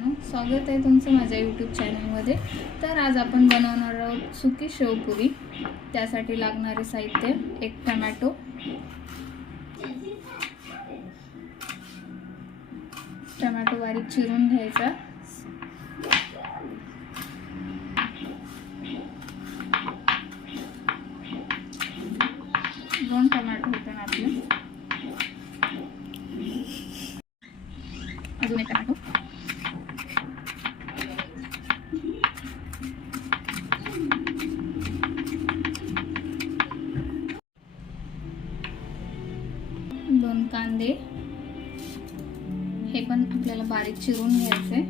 मित्रांनो, स्वागत आहे तुमचं माझ्या यूट्यूब चॅनलमध्ये। तर आज आपण बनवणार आहोत सुकी शेवपुरी। त्यासाठी लागणारे साहित्य: एक टोमॅटो, बारीक चिरून घ्यायचा, दोन टोमॅटो होते ना आपले, अजून एक टोमॅटो, दोन कांदे, हे पण आपल्याला बारीक चिरून घ्यायचे,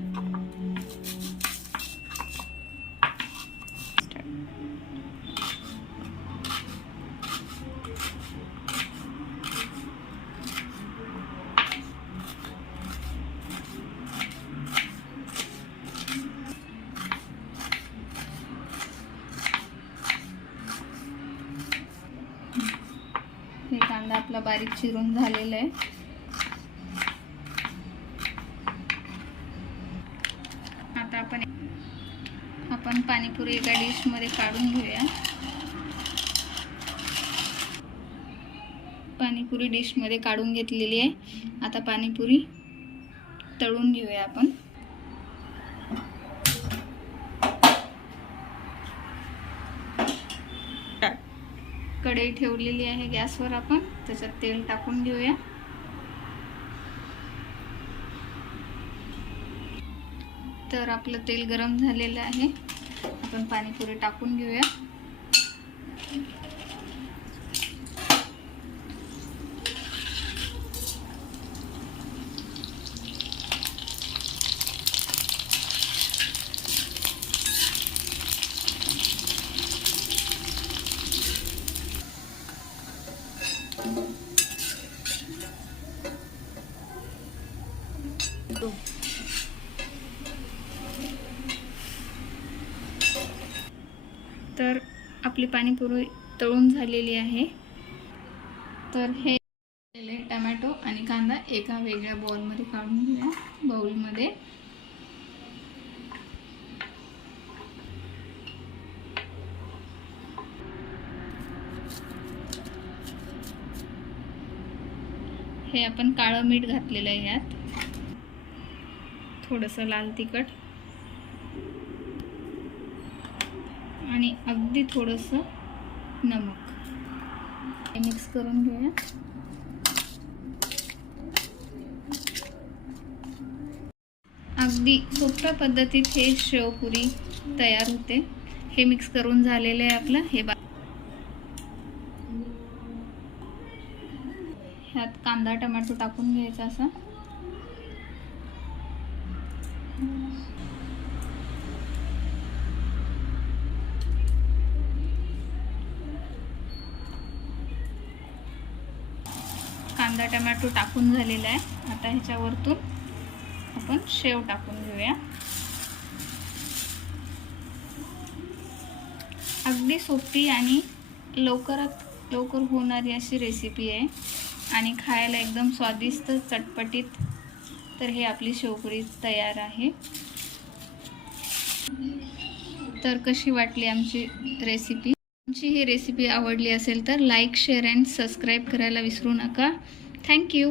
हे कांदा आपला बारीक चिरून झालेला आहे। आता आपण पाणीपुरी एका डिश मध्ये काढून घेऊया। पाणीपुरी डिश मध्ये काढून घेतलेली आहे। आता पाणीपुरी तळून घेऊया आपण। कढई ठेवलेली आहे गॅसवर, आपण त्याच्यात तेल टाकून घेऊया। तर आपलं तेल गरम झालेलं आहे, आपण पाणीपुरी टाकून घेऊया। तर आपली पाणीपुरी तळून झालेली आहे। तर हे टोमॅटो आणि कांदा एका वेगळ्या बाउलमध्ये काढून घेऊया। बाउलमध्ये हे आपण काळं मीठ घातलेलं आहे, यात थोडंसं लाल तिखट आणि अगदी थोडंसं नमक, हे मिक्स करून घेऊया। अगदी सोप्या पद्धतीत हे शेवपुरी तयार होते। हे मिक्स करून झालेले आहे आपलं। हे ह्यात कांदा टोमॅटो टाकून घ्यायचा असा, कांदा टोमॅटो टाकून झालेला आहे। आता ह्याच्यावरतून आपण शेव टाकून घेऊया। अगदी सोपी आणि लवकरात लवकर होणारी अशी रेसिपी आहे आणि खायला एकदम स्वादिष्ट चटपटीत। तर हे आपली शेवपुरी तयार आहे। तर कशी वाटली आमची रेसिपी? आमची ही रेसिपी आवडली असेल तर लाईक, शेअर अँड सबस्क्राईब करायला विसरू नका। थँक्यू।